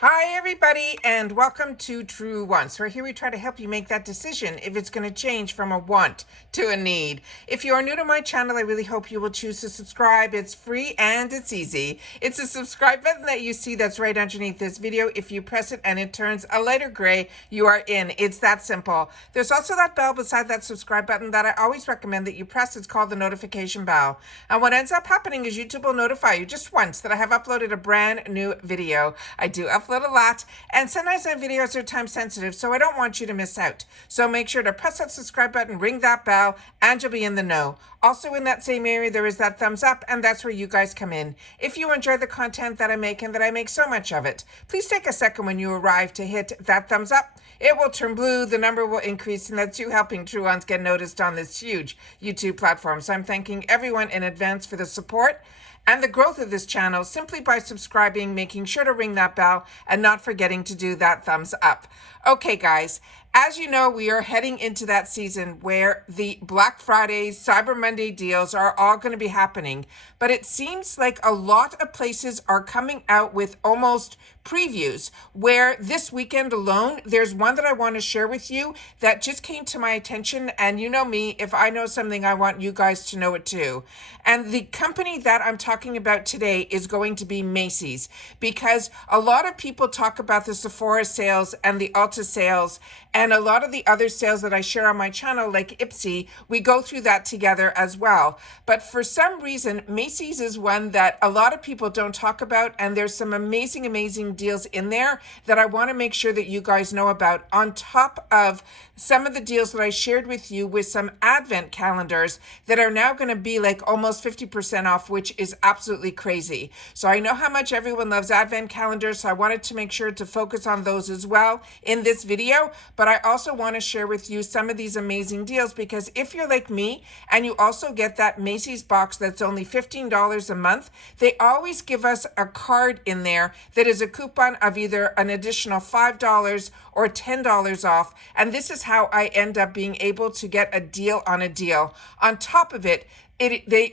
Hi, everybody, and welcome to True Wants, where here we try to help you make that decision if it's going to change from a want to a need. If you are new to my channel, I really hope you will choose to subscribe. It's free and it's easy. It's a subscribe button that you see that's right underneath this video. If you press it and it turns a lighter gray, you are in. It's that simple. There's also that bell beside that subscribe button that I always recommend that you press. It's called the notification bell. And what ends up happening is YouTube will notify you just once that I have uploaded a brand new video. I do upload a lot, and sometimes my videos are time sensitive, so I don't want you to miss out. So make sure to press that subscribe button, ring that bell, and you'll be in the know. Also in that same area, there is that thumbs up, and that's where you guys come in. If you enjoy the content that I make and that I make so much of it, please take a second when you arrive to hit that thumbs up. It will turn blue, the number will increase, and that's you helping True Ones get noticed on this huge YouTube platform. So I'm thanking everyone in advance for the support and the growth of this channel simply by subscribing, making sure to ring that bell, and not forgetting to do that thumbs up. Okay, guys, as you know, we are heading into that season where the Black Fridays, Cyber Monday deals are all going to be happening. But it seems like a lot of places are coming out with almost previews where this weekend alone, there's one that I want to share with you that just came to my attention. And you know me, if I know something, I want you guys to know it too. And the company that I'm talking about today is going to be Macy's, because a lot of people talk about the Sephora sales and the Ulta sales and a lot of the other sales that I share on my channel, like Ipsy. We go through that together as well. But for some reason, Macy's is one that a lot of people don't talk about, and there's some amazing deals in there that I want to make sure that you guys know about, on top of some of the deals that I shared with you with some advent calendars that are now going to be like almost 50% off, which is absolutely crazy. So I know how much everyone loves advent calendars, so I wanted to make sure to focus on those as well in this video. But I also want to share with you some of these amazing deals, because if you're like me and you also get that Macy's box that's only $15 a month, they always give us a card in there that is a coupon of either an additional $5 or $10 off. And this is how I end up being able to get a deal on a deal. On top of it,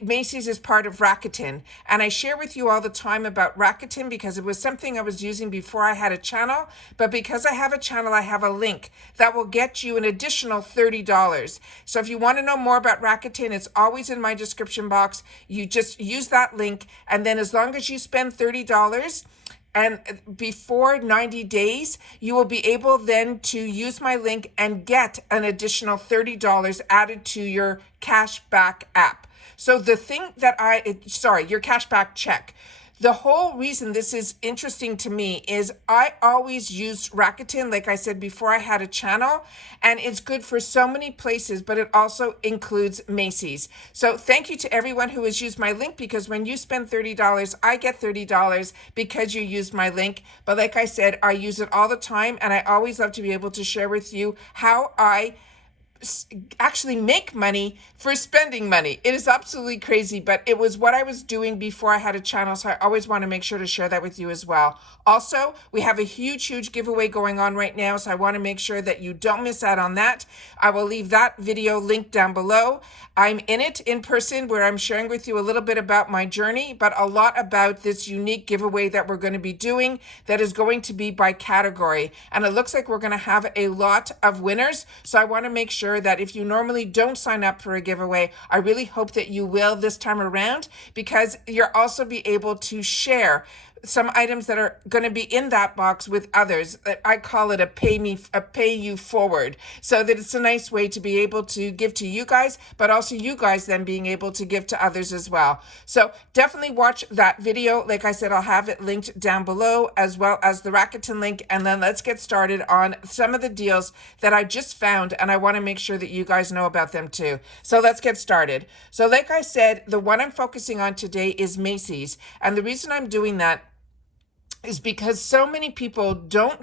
Macy's is part of Rakuten, and I share with you all the time about Rakuten because it was something I was using before I had a channel, but because I have a channel, I have a link that will get you an additional $30. So if you want to know more about Rakuten, it's always in my description box. You just use that link, and then as long as you spend $30, and before 90 days, you will be able then to use my link and get an additional $30 added to your cashback app. So the thing that your cashback check. The whole reason this is interesting to me is I always used Rakuten, like I said, before I had a channel, and it's good for so many places, but it also includes Macy's. So thank you to everyone who has used my link, because when you spend $30, I get $30 because you used my link. But like I said, I use it all the time, and I always love to be able to share with you how I actually make money for spending money. It is absolutely crazy, but it was what I was doing before I had a channel, so I always want to make sure to share that with you as well. Also, we have a huge giveaway going on right now, so I want to make sure that you don't miss out on that. I will leave that video linked down below. I'm in it in person, where I'm sharing with you a little bit about my journey, but a lot about this unique giveaway that we're going to be doing that is going to be by category. And it looks like we're going to have a lot of winners, so I want to make sure that if you normally don't sign up for a giveaway, I really hope that you will this time around, because you'll also be able to share some items that are going to be in that box with others. I call it a pay you forward, so that it's a nice way to be able to give to you guys, but also you guys then being able to give to others as well. So definitely watch that video. Like I said, I'll have it linked down below, as well as the Rakuten link. And then let's get started on some of the deals that I just found, and I want to make sure that you guys know about them too. So let's get started. So like I said, the one I'm focusing on today is Macy's, and the reason I'm doing that is because so many people don't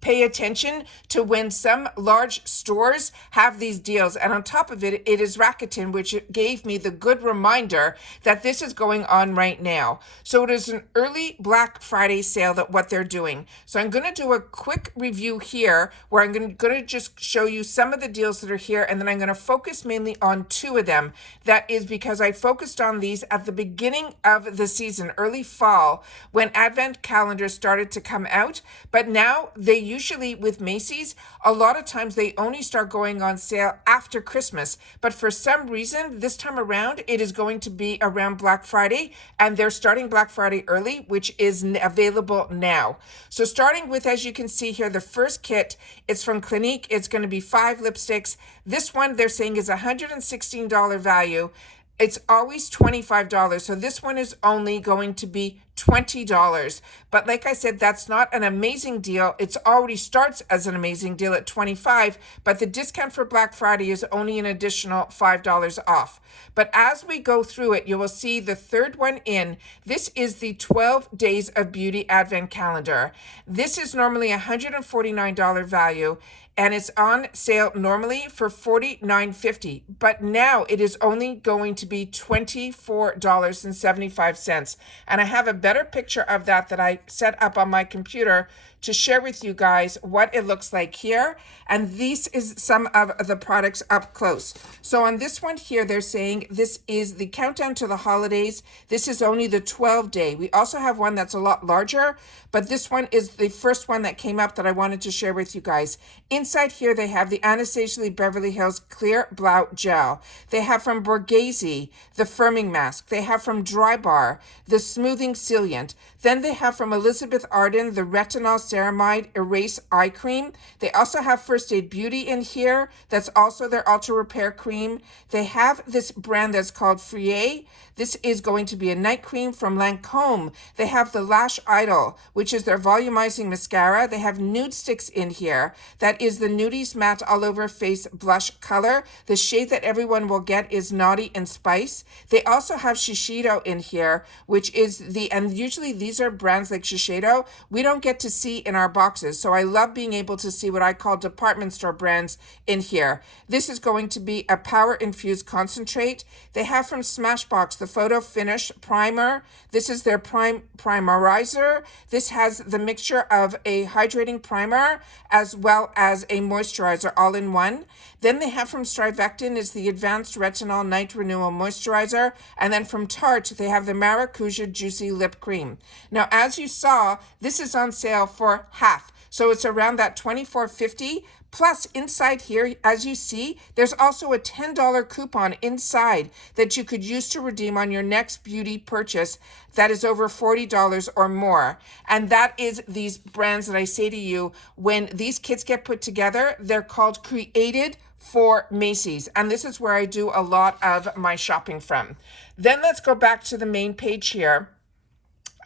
pay attention to when some large stores have these deals. And on top of it, it is Rakuten, which gave me the good reminder that this is going on right now. So it is an early Black Friday sale that what they're doing. So I'm going to do a quick review here where I'm going to just show you some of the deals that are here, and then I'm going to focus mainly on two of them. That is because I focused on these at the beginning of the season, early fall, when Advent calendars started to come out. But now they usually, with Macy's, a lot of times they only start going on sale after Christmas. But for some reason, this time around, it is going to be around Black Friday, and they're starting Black Friday early, which is available now. So starting with, as you can see here, the first kit, it's from Clinique. It's going to be 5 lipsticks. This one they're saying is $116 value. It's always $25. So this one is only going to be $20. But like I said, that's not an amazing deal. It already starts as an amazing deal at $25, but the discount for Black Friday is only an additional $5 off. But as we go through it, you will see the third one in. This is the 12 Days of Beauty Advent Calendar. This is normally $149 value, and it's on sale normally for $49.50, but now it is only going to be $24.75. And I have a better picture of that I set up on my computer to share with you guys what it looks like here. And this is some of the products up close. So on this one here, they're saying this is the countdown to the holidays. This is only the 12 day. We also have one that's a lot larger, but this one is the first one that came up that I wanted to share with you guys. Inside here, they have the Anastasia Beverly Hills Clear Brow Gel. They have from Borghese, the Firming Mask. They have from Drybar, the Smoothing Sealant. Then they have from Elizabeth Arden, the Retinol Ceramide Erase Eye Cream. They also have First Aid Beauty in here. That's also their Ultra Repair Cream. They have this brand that's called Frier. This is going to be a night cream from Lancome. They have the Lash Idol, which is their volumizing mascara. They have nude sticks in here. That is the Nudies Matte All Over Face Blush color. The shade that everyone will get is Naughty and Spice. They also have Shiseido in here, which is and usually these are brands like Shiseido we don't get to see in our boxes. So I love being able to see what I call department store brands in here. This is going to be a power infused concentrate. They have from Smashbox the Photo Finish Primer. This is their primerizer. This has the mixture of a hydrating primer as well as a moisturizer all in one. Then they have from Strivectin is the Advanced Retinol Night Renewal Moisturizer. And then from Tarte, they have the Maracuja Juicy Lip Cream. Now, as you saw, this is on sale for half. So it's around that $24.50. Plus, inside here, as you see, there's also a $10 coupon inside that you could use to redeem on your next beauty purchase that is over $40 or more. And that is these brands that I say to you, when these kits get put together, they're called Created for Macy's. And this is where I do a lot of my shopping from. Then let's go back to the main page here.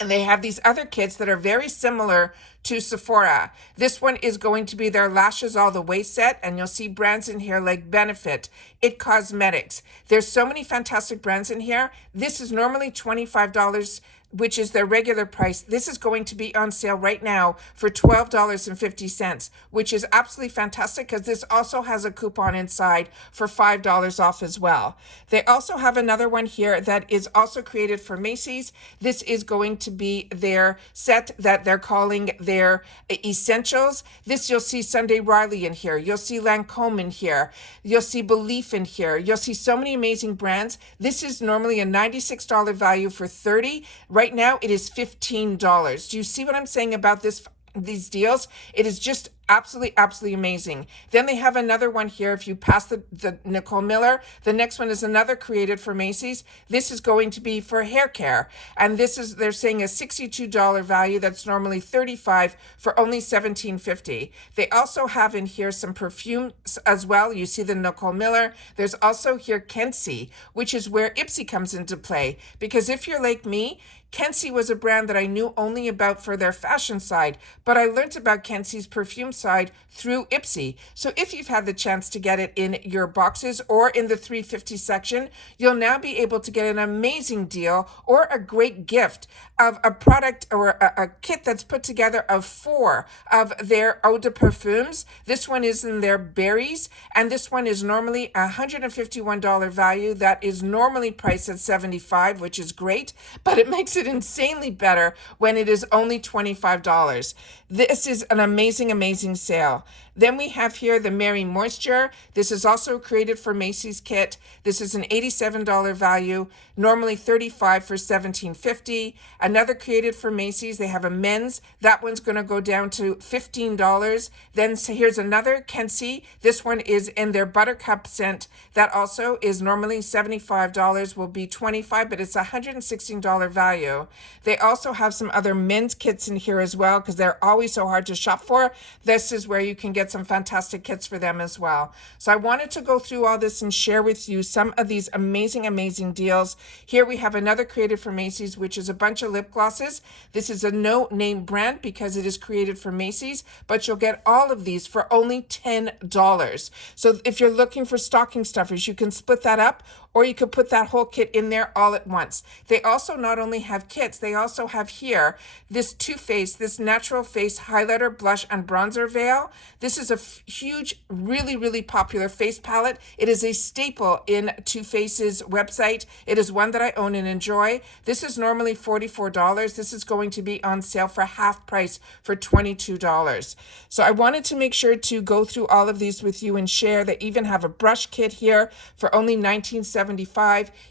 And they have these other kits that are very similar to Sephora. This one is going to be their Lashes All the Way set, and you'll see brands in here like Benefit, It Cosmetics. There's so many fantastic brands in here. This is normally $25, which is their regular price. This is going to be on sale right now for $12.50, which is absolutely fantastic because this also has a coupon inside for $5 off as well. They also have another one here that is also created for Macy's. This is going to be their set that they're calling their essentials. This you'll see Sunday Riley in here. You'll see Lancome in here. You'll see Belief in here. You'll see so many amazing brands. This is normally a $96 value for $30. Right now, it is $15. Do you see what I'm saying about these deals? It is just absolutely amazing. Then they have another one here. If you pass the Nicole Miller, the next one is another created for Macy's. This is going to be for hair care. And this is, they're saying a $62 value that's normally $35 for only $17.50. They also have in here some perfumes as well. You see the Nicole Miller. There's also here Kensie, which is where Ipsy comes into play. Because if you're like me, Kensie was a brand that I knew only about for their fashion side, but I learned about Kensie's perfume side through Ipsy. So if you've had the chance to get it in your boxes or in the 350 section, you'll now be able to get an amazing deal or a great gift of a product or a kit that's put together of 4 of their eau de parfums. This one is in their berries, and this one is normally a $151 value. That is normally priced at $75, which is great, but it makes it insanely better when it is only $25. This is an amazing, amazing sale. Then we have here the Mary Moisture. This is also created for Macy's kit. This is an $87 value, normally $35 for $17.50. Another created for Macy's. They have a men's. That one's going to go down to $15. Then here's another Kensie. This one is in their Buttercup scent. That also is normally $75, will be $25, but it's a $116 value. They also have some other men's kits in here as well because they're always so hard to shop for. This is where you can get some fantastic kits for them as well. So I wanted to go through all this and share with you some of these amazing, amazing deals. Here we have another created for Macy's, which is a bunch of lip glosses. This is a no-name brand because it is created for Macy's, but you'll get all of these for only $10. So if you're looking for stocking stuffers, you can split that up, or you could put that whole kit in there all at once. They also not only have kits, they also have here this Too Faced, this natural face highlighter, blush, and bronzer veil. This is a huge, really, really popular face palette. It is a staple in Too Faced's website. It is one that I own and enjoy. This is normally $44. This is going to be on sale for half price for $22. So I wanted to make sure to go through all of these with you and share. They even have a brush kit here for only $19.75.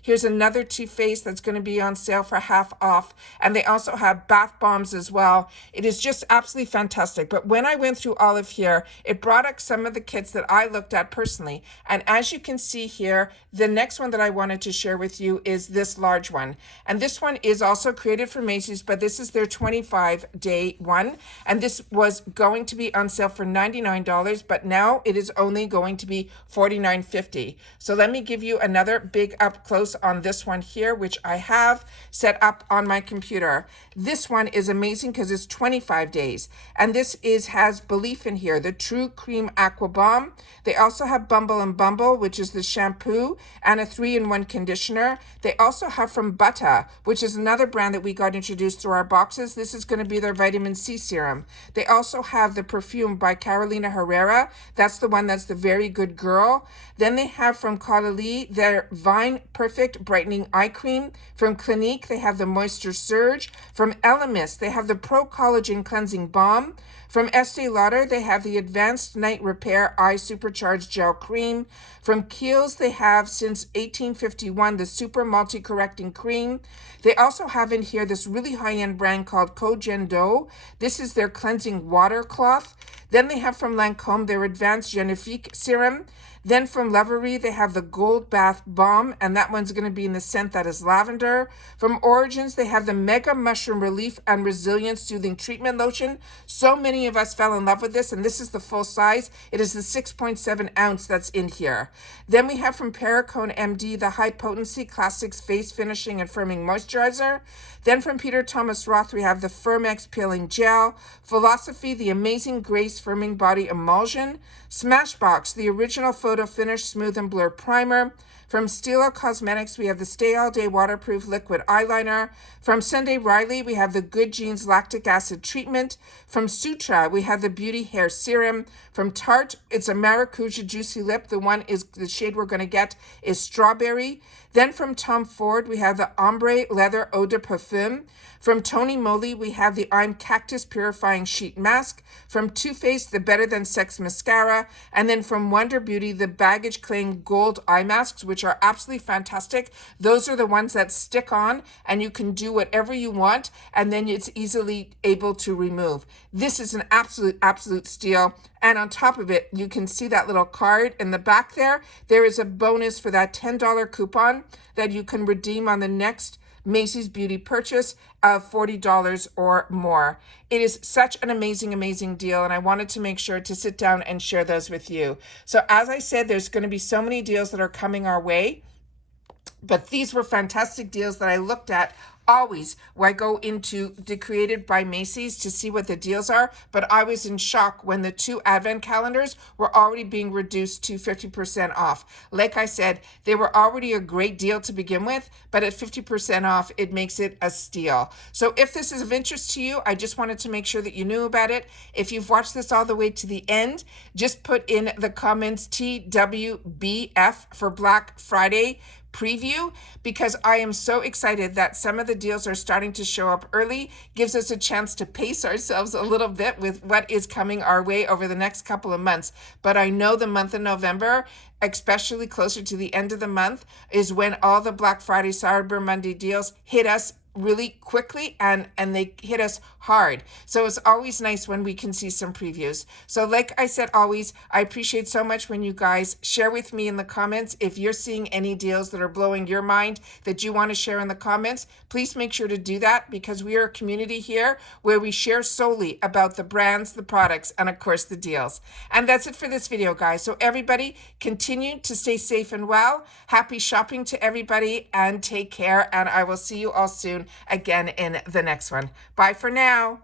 Here's another Too Faced that's going to be on sale for half off. And they also have bath bombs as well. It is just absolutely fantastic. But when I went through all of here, it brought up some of the kits that I looked at personally. And as you can see here, the next one that I wanted to share with you is this large one. And this one is also created for Macy's, but this is their 25-day one. And this was going to be on sale for $99, but now it is only going to be $49.50. So let me give you another big up close on this one here, which I have set up on my computer. This one is amazing because it's 25 days. And this has Belief in here, the True Cream Aqua Bomb. They also have Bumble and Bumble, which is the shampoo and a 3-in-1 conditioner. They also have from Butta, which is another brand that we got introduced through our boxes. This is going to be their vitamin C serum. They also have the perfume by Carolina Herrera. That's the one that's the Very Good Girl. Then they have from Caudalie their Vine Perfect Brightening Eye Cream. From Clinique, they have the Moisture Surge. From Elemis, they have the Pro Collagen Cleansing Balm. From Estee Lauder, they have the Advanced Night Repair Eye Supercharged Gel Cream. From Kiehl's, they have since 1851 the Super Multi-Correcting Cream. They also have in here this really high-end brand called Cogen Do. This is their cleansing water cloth. Then they have from Lancôme their Advanced Genifique Serum. Then from Loverie, they have the Gold Bath Balm, and that one's going to be in the scent that is lavender. From Origins, they have the Mega Mushroom Relief and Resilience Soothing Treatment Lotion. So many of us fell in love with this, and this is the full size. It is the 6.7 ounce that's in here. Then we have from Perricone MD the High Potency Classics Face Finishing and Firming Moisturizer. Then from Peter Thomas Roth, we have the Firmex Peeling Gel. Philosophy, the Amazing Grace Firming Body Emulsion. Smashbox, the Original Photo Finish Smooth and Blur Primer. From Stila Cosmetics, we have the Stay All Day Waterproof Liquid Eyeliner. From Sunday Riley, we have the Good Genes Lactic Acid Treatment. From Sutra, we have the Beauty Hair Serum. From Tarte, it's a Maracuja Juicy Lip. The shade we're going to get is Strawberry. Then from Tom Ford, we have the Ombre Leather Eau de Parfum. From Tony Moly, we have the I'm Cactus Purifying Sheet Mask. From Too Faced, the Better Than Sex Mascara. And then from Wonder Beauty, the Baggage Claim Gold Eye Masks, which are absolutely fantastic. Those are the ones that stick on, and you can do whatever you want, and then it's easily able to remove. This is an absolute, absolute steal. And on top of it, you can see that little card in the back there. There is a bonus for that $10 coupon that you can redeem on the next Macy's Beauty purchase of $40 or more. It is such an amazing, amazing deal, and I wanted to make sure to sit down and share those with you. So as I said, there's going to be so many deals that are coming our way. But these were fantastic deals that I looked at Always, I go into the Curated by Macy's to see what the deals are, but I was in shock when the 2 advent calendars were already being reduced to 50% off. Like I said, they were already a great deal to begin with, but at 50% off, it makes it a steal. So if this is of interest to you, I just wanted to make sure that you knew about it. If you've watched this all the way to the end, just put in the comments TWBF for Black Friday preview, because I am so excited that some of the deals are starting to show up early. Gives us a chance to pace ourselves a little bit with what is coming our way over the next couple of months. But I know the month of November, especially closer to the end of the month, is when all the Black Friday, Cyber Monday deals hit us really quickly, and they hit us hard. So it's always nice when we can see some previews. So like I said, always, I appreciate so much when you guys share with me in the comments. If you're seeing any deals that are blowing your mind that you want to share in the comments, please make sure to do that, because we are a community here where we share solely about the brands, the products, and of course the deals. And that's it for this video, guys. So everybody continue to stay safe and well. Happy shopping to everybody, and take care. And I will see you all soon again in the next one. Bye for now.